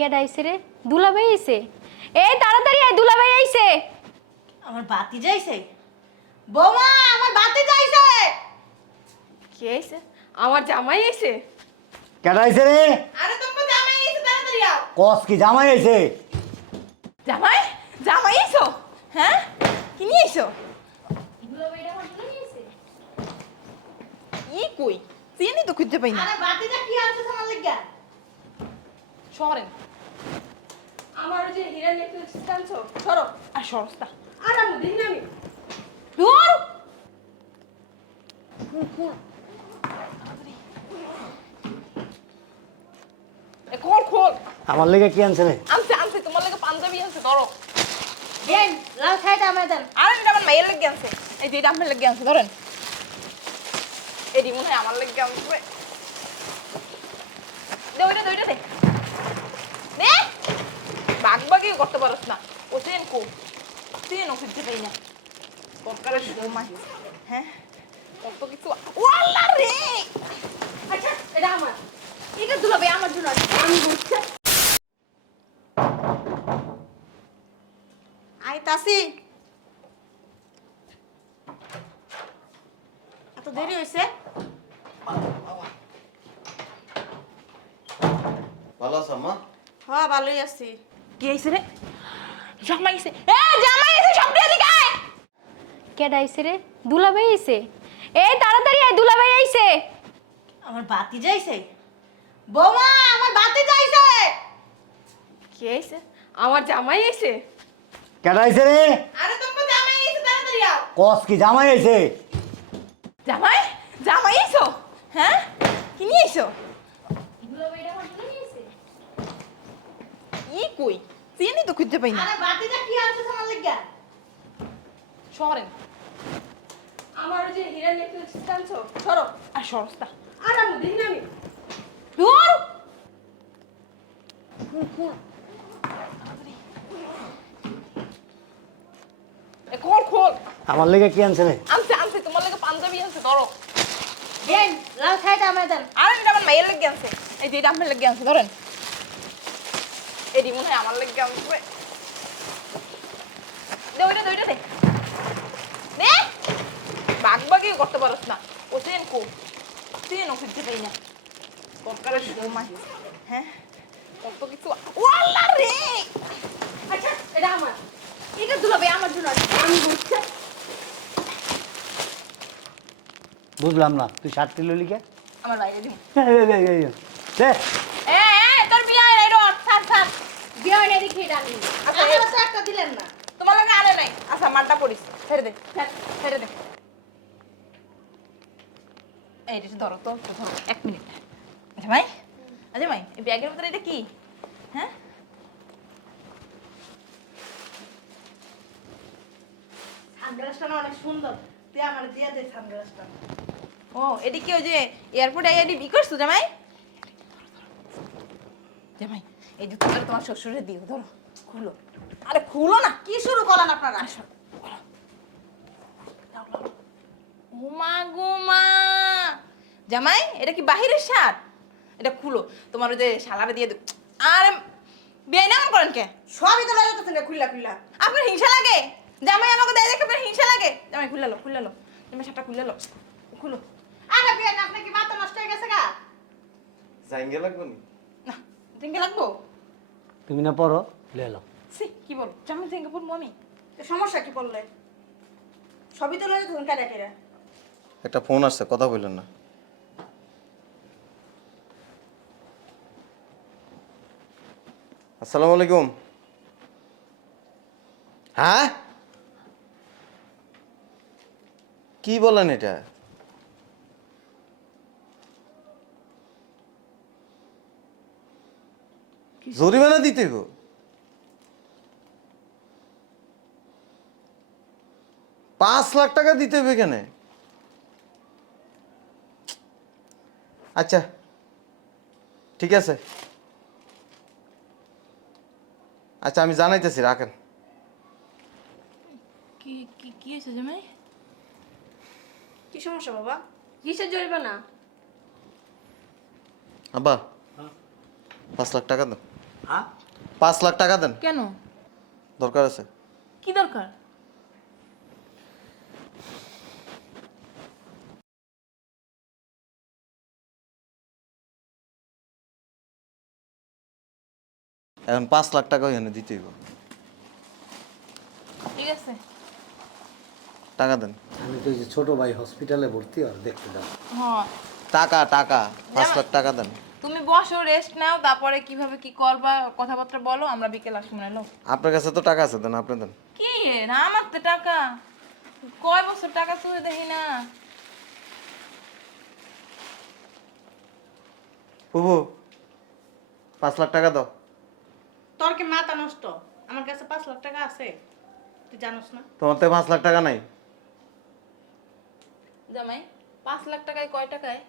কেডা আইছে রে? দুলাভাই আইছে? এই তাড়াতাড়ি আয় দুলাভাই আইছে। আমার বাতি যাইছে বৌমা আমার বাতি যাইছে কে আইছে? আমার জামাই আইছে? কেটা আইছে রে? আরে তোমার জামাই আইছে তাড়াতাড়ি আও। কস কি জামাই আইছে? জামাই? জামাই আইছো? হ্যাঁ? কি নিয়ে আইছো? দুলাভাইটা ই কই? চিনি তো খুঁজতে পাই না। আরে বাতিটা কি আনছো আমার লাগিয়া? সরেন। আমার ওই যে হীরা নেকলেস টানছো সরো আর সরস্তা আর আমি দিন না আমি। ধর! খোল খোল। আমার লেগে কি আনছে রে? আনছে আনছে তোমার লাগে পাঞ্জাবি আছে ধরো। দেন লাল খাইটা আমায় দেন। আর এটা আমার মায়ের লেগে আনছে। এই যে এটা আপনার লেগে আনছে ধরেন। এটি মনে হয় আমার লেগে আনছে দে ওইটা দে ওইটা দে বাগ বাগিও করতে পারস না। ও চেন কো। চেন ও খুঁজতে পাই না। সরকারের হ্যাঁ? কত কিছু ও আল্লাহ রে! আচ্ছা এটা আমার। এটা দুলাভাই আমার জন্য। আমি বুঝছি আইতাছি এত দেরি হইছে? ভালো আছো মা হ্যাঁ ভালোই আছি। কি আইছে রে? জামাই আইছে। এ জামাই আইছে সব দিকে আয়। কেডা আইছে রে? দুলাভাই আইছে? এই তাড়াতাড়ি আয় দুলাভাই আইছে। আমার বাতি যাইছে বৌমা আমার বাতি যাইছে কি আইছে? আমার জামাই আইছে? কেটা আইছে রে? আরে তোমার জামাই আইছে তাড়াতাড়ি আও। কস কি জামাই আইছে? জামাই? জামাই আইছো? হ্যাঁ? কি নিয়ে আইছো? দুলাভাইটা আমার দুলাভাই আইছে। ই কই? চিনি তো খুঁজতে পাই না। আরে বাতিটা কি আনছো আমার লাগিয়া সরেন। আমার ওই যে হীরা নেকলেস টানছো সরো। আর সরস্তা আর আমি দিন না আমি। খোল খোল। আমার লেগে কি আনছে রে? আনছে আনছে তোমার লেগে পাঞ্জাবি আছে ধরো। দেন লাল খাইটা আমায় দেন। আর এটা আমার মায়ের লেগে আছে এই যে এটা আপনার লেগে আনছে ধরেন। এটি মনে হয় আমার লেগে আছে দে ওইটা দে ওইটা দে। দে বাগ বাগিও করতে পারস না। ও চেন কো চেন ও খুঁজতে পাই না। সরকারের হ্যাঁ? কত কিছু ও রে! আচ্ছা এটা আমার। এটা দুলাভাই আমার জন্য আমি বুঝছি বুঝলাম না। তুই ললি কে? আমার বাইরে দিন দে এ এ তোর বিয়ে হয় নাই রোড ছাড় ছাড় বিয়ে না দেখি এটা আমি আচ্ছা তো একটা দিলেন না। তোমার লাগে আনে নাই। আচ্ছা মারটা পড়িস ছেড়ে দে ছেড়ে- ছেড়ে দে। এই এটা ধরো তো তো ধরো এক মিনিট। আচ্ছা ভাই। আচ্ছা ভাই এই ব্যাগের ভিতরে এটা কি? হ্যাঁ? সানগ্লাসটা না অনেক সুন্দর। তুই আমার দিয়ে দে সানগ্লাসটা ও এটা কি ওই যে এয়ারপোর্টে আইডি বি করছ জামাই? জামাই এই যে তোমার তোমার শ্বশুরে দিও ধরো খুলো। আরে খুলো না কি শুরু করলেন আপনারা? আসো। ও মা গো মা। জামাই এটা কি বাহিরের সার এটা খুলো। তোমার ওই যে শালারে দিয়ে দেব আর বিয়ে না করেন কে? সবই তো লাগাতে না খুললা খুললা। আপনার হিংসা লাগে? জামাই আমাকে দেয় দেখে আপনার হিংসা লাগে? জামাই খুলে লো খুলে লো। জামাই সারটা খুলে লো। খুলো। আরে বিয়ে না আপনার কি মাথা নষ্ট হয়ে গেছে গা? জাইঙ্গে লাগবে না? জিঙ্গে লাগবো? তুমি না পড়ো লে এলো সি কি বল? জামাই জিঙ্গে পড়ব আমি? সমস্যা কি বললে? সবই তো লাগাতে ধরুন কেডা কেডা একটা ফোন আসছে কথা বললেন না। আসসালামু আলাইকুম। হ্যাঁ? কি বলেন এটা? জরিমানা দিতে গো পাঁচ লাখ টাকা দিতে হবে কেন আচ্ছা ঠিক আছে। আচ্ছা আমি জানাইতেছি রাখেন। কি কি কি হয়েছে জামাই? কি সমস্যা বাবা? কিসের জরিমানা? আব্বা পাঁচ লাখ টাকা দাও। হ্যাঁ? পাঁচ লাখ টাকা দেন। কেন? দরকার আছে। কি দরকার? এখন পাঁচ লাখ টাকা এনে দিতে হইব। ঠিক আছে। টাকা দেন। আমি তো ওই যে ছোট ভাই হসপিটালে ভর্তি আর দেখতে যাব। হ্যাঁ। টাকা টাকা। পাঁচ লাখ টাকা দেন। তুমি বসো রেস্ট নাও তারপরে কীভাবে কি করবা কথাবার্তা বলো আমরা বিকেল আসব না লো আপনার কাছে তো টাকা আছে দেন আপনি দেন। কি এ? না আমার তো টাকা। কয় বছর টাকা চুয়ে দেখি না। বুবু পাঁচ লাখ টাকা দাও। তোর কি মাথা নষ্ট? আমার কাছে পাঁচ লাখ টাকা আছে। তুই জানোস না। তোমার তো পাঁচ লাখ টাকা নাই। জামাই পাঁচ লাখ টাকায় কয় টাকায়?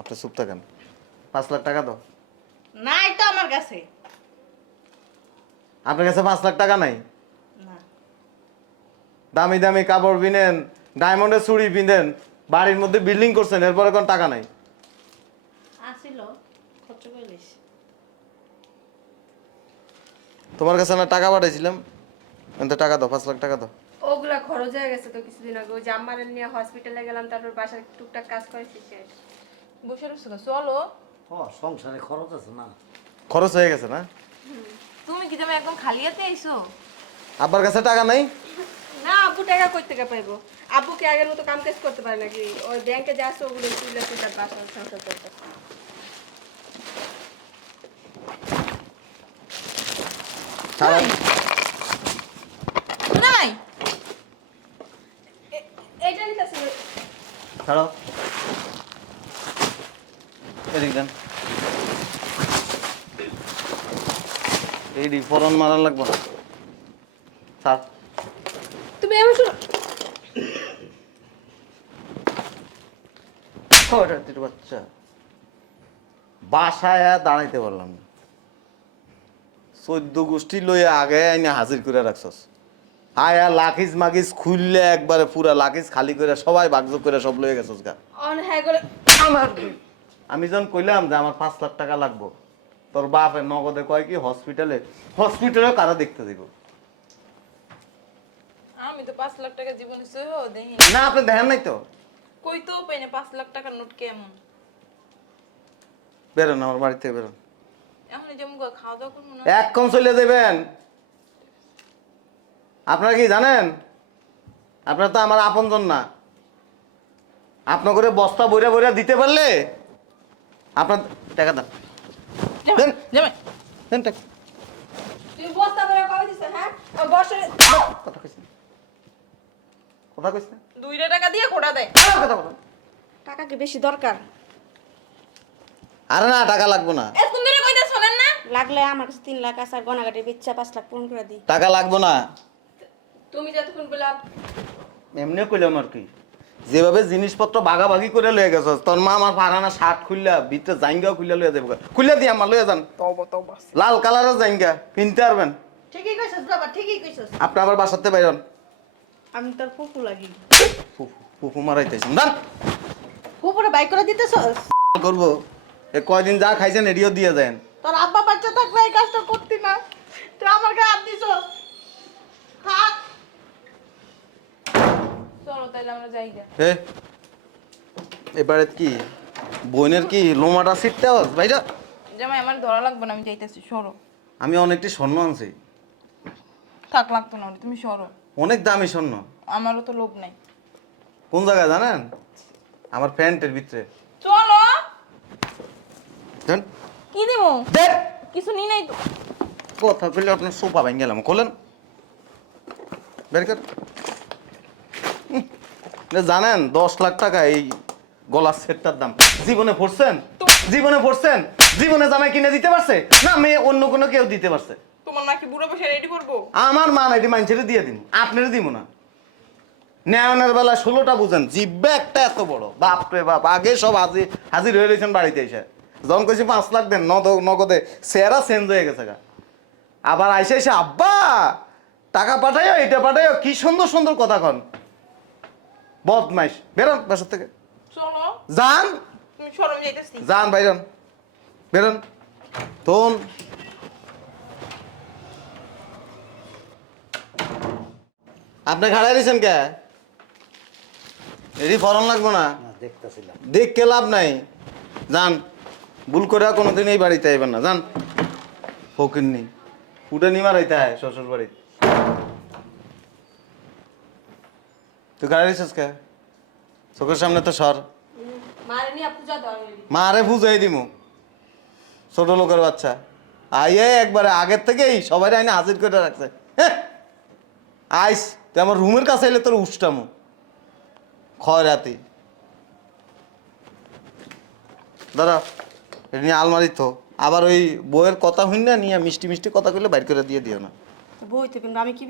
আপনি চুপ থাকেন। পাঁচ লাখ টাকা দাও। নাই তো আমার কাছে। আপনার কাছে পাঁচ লাখ টাকা নাই? না। দামি দামি কাপড় কিনেন ডায়মন্ডের চুড়ি পিনেন বাড়ির মধ্যে বিল্ডিং করছেন এরপরে কোন টাকা নাই? আসিল খরচ করিস তোমার কাছে না টাকা পাঠাইছিলাম? এত টাকা দাও পাঁচ লাখ টাকা দাও। ওগুলা খরচ হয়ে গেছে তো কিছুদিন আগে। ওই যে আম্মারে নিয়ে হসপিটালে গেলাম তারপর বাসার টুকটাক কাজ করেছি শেষ। বসে রয়েছো? চলো। ও সংসারে খরচ আছে না। খরচ হয়ে গেছে না? তুমি কি জামাই একদম খালি হাতে আইছো? আব্বার কাছে টাকা নাই? না আব্বু টাকা কই থেকে পাইবো? আব্বু কি আগের মতো কাম কাজ করতে পারে নাকি? ওই ব্যাংকে যা আছে ওগুলো তুলে তার বাসা সংসার করতে। ছাড়ো এদিক দেন এই ফরন মারার লাগবে না। স্যার। তুমি এমন শুনো। খবরটার বাচ্চা। বাসায় দাঁড়াইতে পারলাম না। চোদ্দ গোষ্ঠী লইয়া আগে আইনে হাজির করে রাখছস। আয়া লাখিস মাখিস খুললে একবারে পুরা লাখিস খালি করে সবাই বাগযোগ করে সব লয়ে গেছস গা। হ্যাঁ আমার আমি যখন কইলাম যে আমার পাঁচ লাখ টাকা লাগবো তোর বাপের নগদে কয় কি হসপিটালে হসপিটালে কারা দেখতে দিব? আমি তো পাঁচ লাখ টাকা জীবন সহ দেখি না আপনি দেখেন নাই তো। কই তো পাই না পাঁচ লাখ টাকার নোট কেমন বেরোন আমার বাড়ি থেকে বেরোন। এখন যেমন খাওয়া দাওয়া করব না। এক্ষণ চলে দেবেন। আপনারা কি জানেন? আপনারা তো আমার আপনজন না। আপনার করে বস্তা বইরা বইরা দিতে পারলে আপনার টাকা দেন দেন। জামাই দেন টাকা তুমি বস্তা করে কবে দিছেন হ্যাঁ? বসে কথা কইস না কথা কইস না দুইটা টাকা দিয়ে দেয়। আবার কথা টাকা কি বেশি দরকার? আরে না টাকা লাগবে না। এতক্ষণ ধরে কইতে শোনেন না। লাগলে আমার কাছে তিন লাখ আছে আর গনাগাটি বিচ্ছা পাঁচ লাখ পূরণ করে দিই। টাকা লাগবে না। তুমি যতক্ষণ বলে এমনি কইলাম আর কি। যেভাবে জিনিসপত্র ভাগাভাগি করে লয়ে গেছ তোর মা আমার ফারানা শার্ট খুললা ভিতরে জাইঙ্গা খুললা লয়ে যাব খুললা দিয়ে আমার লয়ে যান। লাল কালারের জাইঙ্গা কিনতে পারবেন। ঠিকই কইছস বাবা ঠিকই কইছস। আপনি আবার বাসাতে বাইরন। আমি তোর ফুফু লাগি। ফুফু ফুফু মারাইতেছেন দান ফুপুরে বাইক করে দিতেছস? করব? এ কয়দিন যা খাইছেন এডিও দিয়ে দেন। তোর আব্বা বাচ্চা থাকবে এই কাজটা করতি না। তুই আমার গায়ে হাত দিছস। হ্যাঁ চলো তাইলে আমরা যাই গা এবারে কি বোনের কি লোমাটা সিটতে হস ভাইরা জামাই আমার ধরা লাগবে না আমি যাইতেছি সরো। আমি অনেকটি স্বর্ণ আনছি। থাক লাগতো না তুমি সরো। অনেক দামি স্বর্ণ। আমারও তো লোভ নাই। কোন জায়গায় জানেন? আমার প্যান্টের ভিতরে। চলো! দেন কি দেবো দেন কিছু নি নাই তো। কথা বললে আপনার সোফা ভেঙে গেলাম খোলেন। বের কর। জানেন দশ লাখ টাকা এই গলার সেটটার দাম। জীবনে পড়ছেন জীবনে পড়ছেন জীবনে জামাই কিনে দিতে পারছে? না মেয়ে অন্য কোনো কেউ দিতে পারছে? তোমার মা কি বুড়ো বসে রেডি করব? আমার মা মানুষের দিয়ে দিন। দিব না। নেওয়ানোর বেলা ষোলোটা বুঝেন জিব্বে একটা এত বড়। বাপ রে বাপ আগে সব হাজির হাজির হয়ে রয়েছেন বাড়িতে এসে। যখন কইছি পাঁচ লাখ দেন নদ- নগদে। চেহারা চেঞ্জ হয়ে গেছে গা। আবার আইসে এসে আব্বা টাকা পাঠাইও এটা পাঠাইও কি সুন্দর সুন্দর কথা কন। বদমাইশ। বেরোন বাসার থেকে। চলো। যান তুমি সরম যাইতেছি। যান বাইরন বেরোন তোন আপনি খাড়াই দিয়েছেন কে? এটি ফরন লাগবো না। না দেখতেছিলাম। দেখকে লাভ নাই। যান ভুল করে কোনোদিন এই বাড়িতে আইবেন না। যান ফকির নেই উঠে নি মারাইতে হয় শ্বশুর বাড়ি তুই গাড়ি দিছিস কে? চোখের সামনে তো সর। মারে। বুঝাই দিমু। ছোট লোকের বাচ্চা। আইয়ে একবারে আগের থেকেই সবাই আইনে হাজির করে রাখছে। হ্যাঁ আইস তুই আমার রুমের কাছে এলে তোর উষ্টামু। খয় রাতি। দাদা এটা নিয়ে আলমারি তো আবার ওই বইয়ের কথা হইন না নিয়ে মিষ্টি মিষ্টি কথা কইলে বাইর করে দিয়ে দিও না। বই তো কিন্তু আমি কি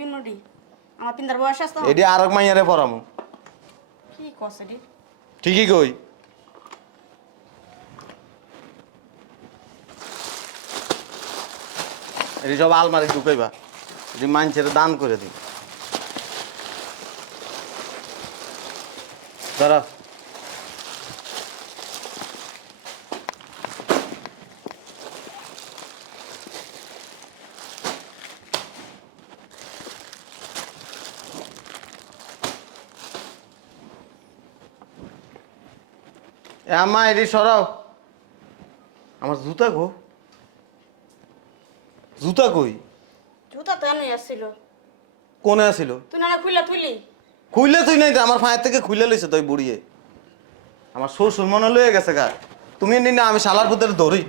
আমার পিন্দার বয়স আছে এটি আর এক মাইয়ারে পড়ামু। কি কষ্ট এডি? ঠিকই কই। এডি সব আলমারি ঢুকাইবা। এডি মানছেরে দান করে দিই দাঁড়া। আম্মা এটি সরাও। আমার জুতা গো। জুতা কই? জুতা তো এমনি আসছিল। কোনে আছিল তুই না খুলে তুলি। খুইলে তুই নাই তো, আমার ফাঁয়ের থেকে খুইলে লইছে তুই বুড়িয়ে। আমার শ্বশুর মনে লয়ে গেছে গা। তুমি নি না আমি শালার ভিতরে ধরি।